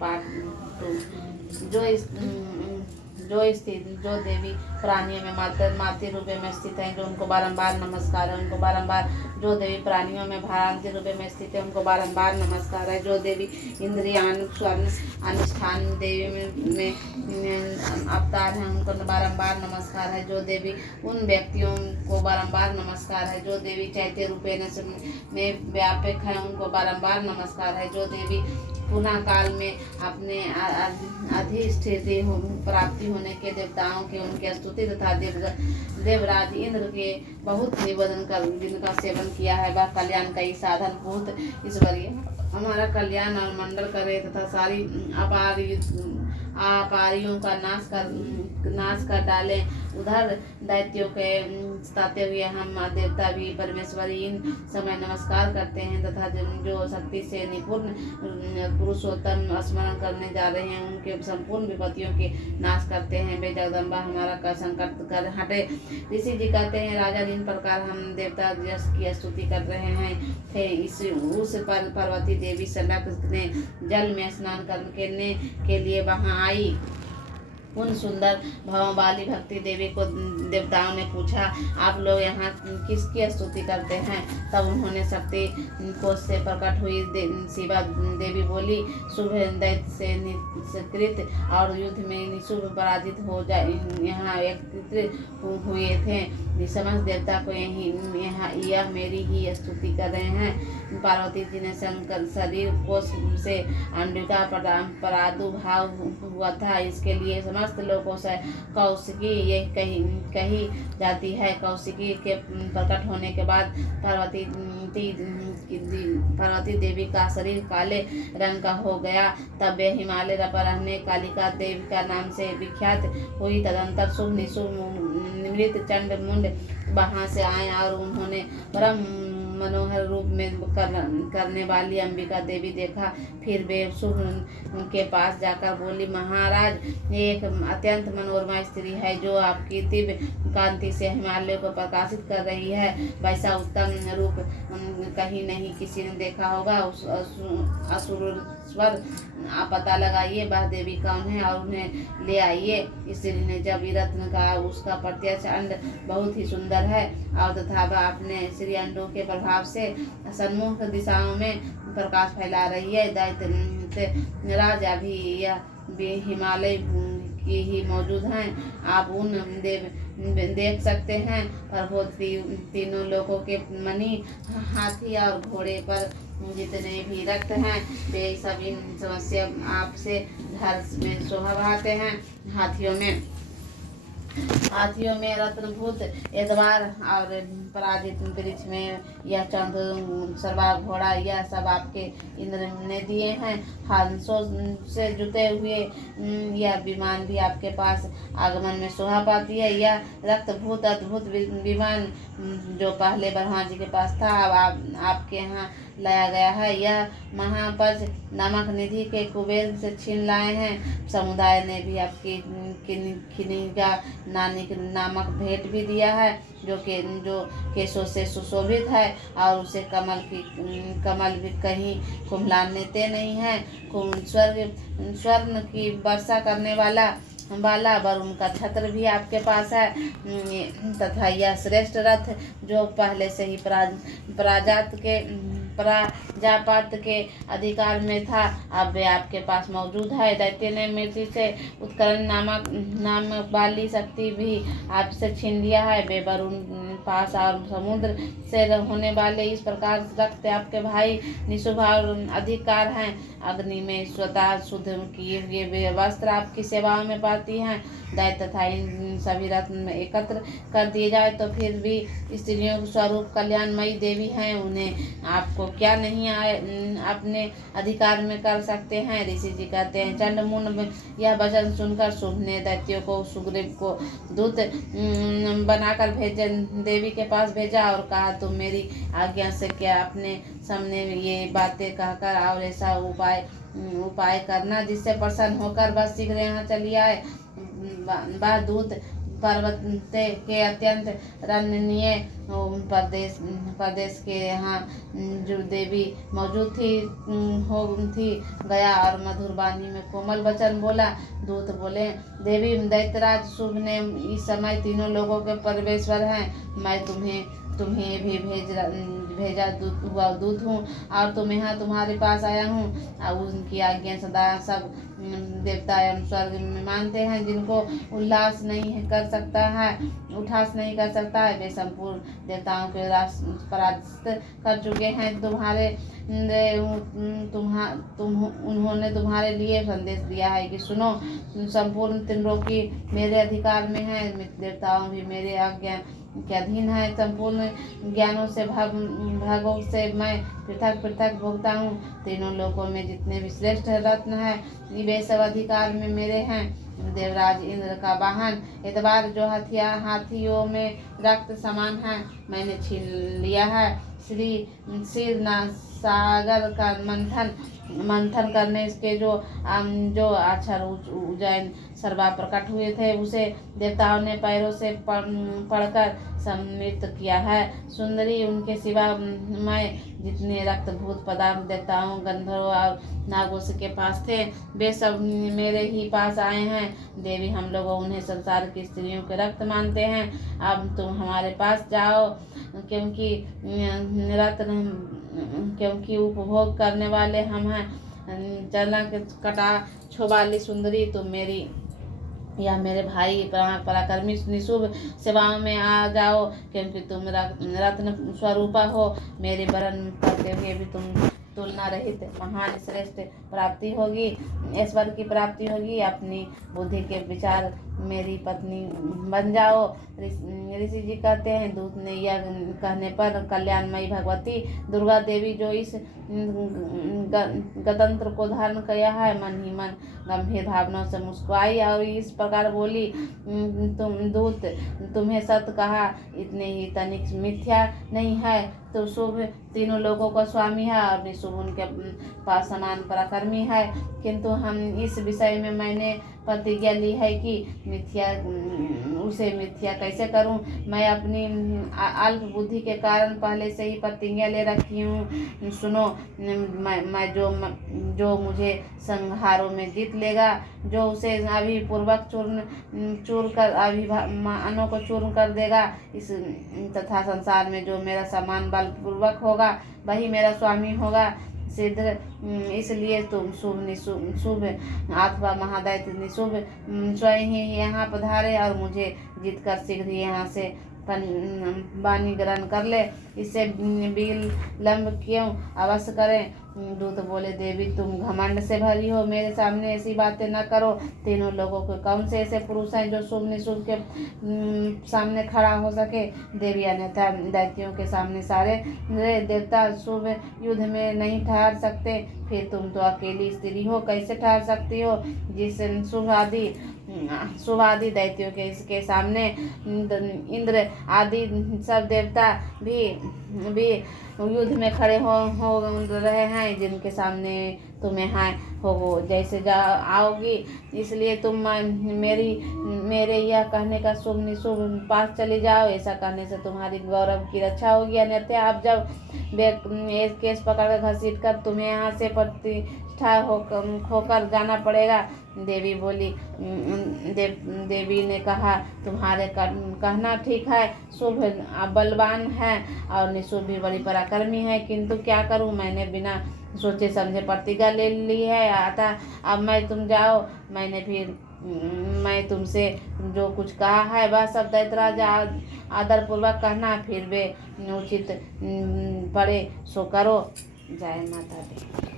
Part 2। जो देवी प्राणियों में मातृ रूप में स्थित है, जो उनको बारंबार नमस्कार है, उनको बारंबार। जो देवी प्राणियों में भारांति रूप में स्थित है, उनको बारंबार नमस्कार है। जो देवी इंद्रियान स्वर्ण अनुष्ठान देवी में अवतार है, उनको बारंबार नमस्कार है। जो देवी उन व्यक्तियों को बारंबार नमस्कार है। जो देवी चैत्य रूपेण में व्यापक है, उनको बारंबार नमस्कार है। जो देवी पुनः काल में अपने अधिष्ठिति प्राप्ति होने के देवताओं के उनके स्तुति तथा देवराज इंद्र के बहुत निवेदन कर जिनका सेवन किया है, वह कल्याण का ही साधन भूत ईश्वरीय हमारा कल्याण और मंडल करे तथा सारी अपारियों का नाश कर डालें। उधर दैत्यों के सताते हुए हम देवता भी परमेश्वरी इन समय नमस्कार करते हैं तथा जो शक्ति से निपुण पुरुषोत्तम स्मरण करने जा रहे हैं, उनके संपूर्ण विपत्तियों के नाश करते हैं। वे जगदम्बा हमारा का संकट कर हटे। ऋषि जी कहते हैं, राजा जिन प्रकार हम देवता यश की स्तुति कर रहे हैं थे, उस पर पार्वती देवी सनक ने जल में स्नान करने के लिए वहां आई। उन सुंदर भाव वाली भक्ति देवी को देवताओं ने पूछा, आप लोग यहाँ किसकी स्तुति करते हैं? तब उन्होंने शक्ति कोष से प्रकट हुई शिवा देवी बोली, शुभ दैत्य से निष्कृत और युद्ध में निशुभ पराजित हो जाए यहाँ एकत्रित हुए थे। समस्त देवता को यह मेरी ही स्तुति कर रहे हैं। पार्वती जी ने शंकर शरीर कोष से अंडुका प्रादुर्भाव हुआ था, इसके लिए समस्त लोगों से कौशिकी ये कही जाती है। कौशिकी के प्रकट होने के बाद पार्वती देवी का शरीर काले रंग का हो गया। तब वे हिमालय पर रहने कालिका देवी का नाम से विख्यात हुई। तदंतर शुभ निशुभ निमृत चंड मुंड वहां से आए और उन्होंने परम मनोहर रूप में करने वाली अंबिका देवी देखा। फिर वे शुभ के पास जाकर बोली, महाराज एक अत्यंत मनोरमा स्त्री है जो आपकी दिव्य कांति से हिमालय को प्रकाशित कर रही है। वैसा उत्तम रूप कहीं नहीं किसी ने देखा होगा। उस असुरेश्वर आप पता लगाइए वह देवी कौन है और उन्हें ले आइए। स्त्री ने जब रत्न का उसका प्रत्यक्ष अंड बहुत ही सुंदर है और तथा वह अपने श्री अंडों के प्रभाव से सन्मुख दिशाओं में प्रकाश फैला रही है। दैत्य राजा भी यह हिमालय की ही मौजूद हैं। आप उन देख सकते हैं। प्रभु तीनों लोगों के मणि हाथी और घोड़े पर जितने भी रक्त हैं वे सभी समस्या आपसे घर में शोभा बढ़ाते हैं। हाथियों में रत्नभूत एतबार और पराजित वृक्ष में यह चंद सरवा घोड़ा यह सब आपके इंद्र ने दिए हैं। हंसों से जुटे हुए यह विमान भी आपके पास आगमन में शोभा पाती है। यह रक्तभूत अद्भुत विमान जो पहले ब्रह्मा जी के पास था अब आपके यहाँ लाया गया है। यह महापज नामक निधि के कुबेर से छीन लाए हैं। समुदाय ने भी आपकी खिनिगा नामक भेंट भी दिया है जो केशों से सुशोभित है और उसे कमल भी कहीं कुम्हलाते नहीं है। स्वर्ण की वर्षा करने वाला वरुण का छत्र भी आपके पास है तथा यह श्रेष्ठ रथ जो पहले से ही प्राजापत के अधिकार में था अब वे आपके पास मौजूद है। दैत्य ने मृत्यु से उत्करण नाम वाली शक्ति भी आपसे छीन लिया है। वे वरुण पास और समुद्र से होने वाले इस प्रकार रक्त आपके भाई निशुभ और अधिकार हैं। अग्नि में स्वतः शुद्ध किए हुए वे वस्त्र आपकी सेवाओं में पाती हैं। दैत्य तथा इन सभी रत्न में एकत्र कर दिए जाए तो फिर भी स्त्रियों स्वरूप कल्याणमयी देवी हैं, उन्हें आपको क्या नहीं अपने अधिकार में कर सकते हैं। ऋषि जी कहते हैं, चंडमुंड यह वचन सुनकर शुभ ने दैत्यों को सुग्रीव को दूत बनाकर देवी के पास भेजा और कहा, तुम मेरी आज्ञा से क्या अपने सामने ये बातें कहकर और ऐसा उपाय करना जिससे प्रसन्न होकर बस शीघ्र यहाँ चली आए। वह दूत पर्वत के अत्यंत रमणीय प्रदेश के यहाँ जो देवी मौजूद थी गया और मधुर वाणी में कोमल वचन बोला। दूत बोले, देवी दैत्यराज शुभ ने इस समय तीनों लोगों के परमेश्वर हैं। मैं तुम्हें भी भेजा दूत हूँ और तुम यहाँ तुम्हारे पास आया हूँ। और उनकी आज्ञा सदा सब देवता एवं स्वर्ग में मानते हैं। जिनको उल्लास नहीं कर सकता है वे संपूर्ण देवताओं के पराजित कर चुके हैं। उन्होंने तुम्हारे लिए संदेश दिया है कि सुनो, संपूर्ण त्रिलोकी मेरे अधिकार में है। देवताओं भी मेरे आज्ञा के अधीन है। संपूर्ण ज्ञानों से भागों से मैं पृथक भोगता हूँ। तीनों लोकों में जितने भी श्रेष्ठ रत्न है वे सब अधिकार में मेरे हैं। देवराज इंद्र का वाहन एतबार जो हाथियों में रक्त समान है मैंने छीन लिया है। श्री सागर का मंथन करने के जो अक्षर उज्जैन सर्वा प्रकट हुए थे उसे देवताओं ने पैरों से पढ़कर सम्मिलित किया है। सुंदरी, उनके सिवा मैं जितने रक्तभूत पदार्थ देवताओं, गंधर्व और नागों के पास थे वे सब मेरे ही पास आए हैं। देवी, हम लोग उन्हें संसार की स्त्रियों के रक्त मानते हैं। अब तुम हमारे पास जाओ, क्योंकि उपभोग करने वाले हम हैं। चला कटा छोवाली सुंदरी, तुम मेरी या मेरे भाई पराक्रमी निशुभ सेवाओं में आ जाओ, क्योंकि तुम रत्न स्वरूपा हो। मेरे वरण करते हुए भी तुम तुलना रहित महान श्रेष्ठ प्राप्ति होगी, ऐश्वर्य की प्राप्ति होगी। अपनी बुद्धि के विचार मेरी पत्नी बन जाओ। ऋषि जी कहते हैं, दूत ने यह कहने पर कल्याणमयी भगवती दुर्गा देवी जो इस गणतंत्र को धारण किया है मन ही मन गंभीर भावनाओं से मुस्कुराई और इस प्रकार बोली, तुम्हें सत्य कहा, इतने ही तनिक मिथ्या नहीं है। तो शुभ तीनों लोगों का स्वामी है और निशुभ उनके पास समान पराक्रमी है। किंतु हम इस विषय में मैंने प्रतिज्ञा ली है कि उसे मिथ्या कैसे करूं। मैं अपनी अल्प बुद्धि के कारण पहले से ही प्रतिज्ञा ले रखी हूँ। सुनो, मैं जो मुझे संहारों में जीत लेगा, जो उसे अभिपूर्वक चूर कर अभिमानों को चूर्ण कर देगा, इस तथा संसार में जो मेरा समान बलपूर्वक होगा वही मेरा स्वामी होगा। सिद्ध, इसलिए तुम शुभ अथवा महादैत्य निशुभ स्वयं ही यहाँ पधारे और मुझे जीत कर शीघ्र यहाँ से वाणी ग्रहण कर ले। इससे विलंब क्यों अवश्य करें। दूत बोले, देवी तुम घमंड से भरी हो, मेरे सामने ऐसी बातें न करो। तीनों लोगों के कौन से ऐसे पुरुष हैं जो शुभ निशुभ के सामने खड़ा हो सके। देवी, अन्यथा दैत्यों के सामने सारे देवता शुभ युद्ध में नहीं ठहर सकते। फिर तुम तो अकेली स्त्री हो, कैसे ठहर सकती हो। जिस शुभ आदि दैत्यों के इसके सामने इंद्र आदि सब देवता भी युद्ध में खड़े हो रहे हैं, जिनके सामने तुम्हें हो जैसे आओगी। इसलिए तुम मेरे यह कहने का शुभ निशुभ पास चले जाओ। ऐसा करने से तुम्हारी गौरव की रक्षा होगी। अन्यथा आप जब केस पकड़ कर घसीट कर तुम्हें यहाँ से प्रतिष्ठा होकर जाना पड़ेगा। देवी बोली, देवी ने कहा, तुम्हारे कहना ठीक है। शुभ बलवान है और निशुभ भी बड़ी पराक्रमी है, किंतु क्या करूं, मैंने बिना सोचे समझे प्रतिज्ञा ले ली है। अतः अब तुम जाओ। मैं तुमसे जो कुछ कहा है वह सब दैत्यराज आदर पूर्वक कहना, फिर वे उचित पड़े सो करो। जय माता दी।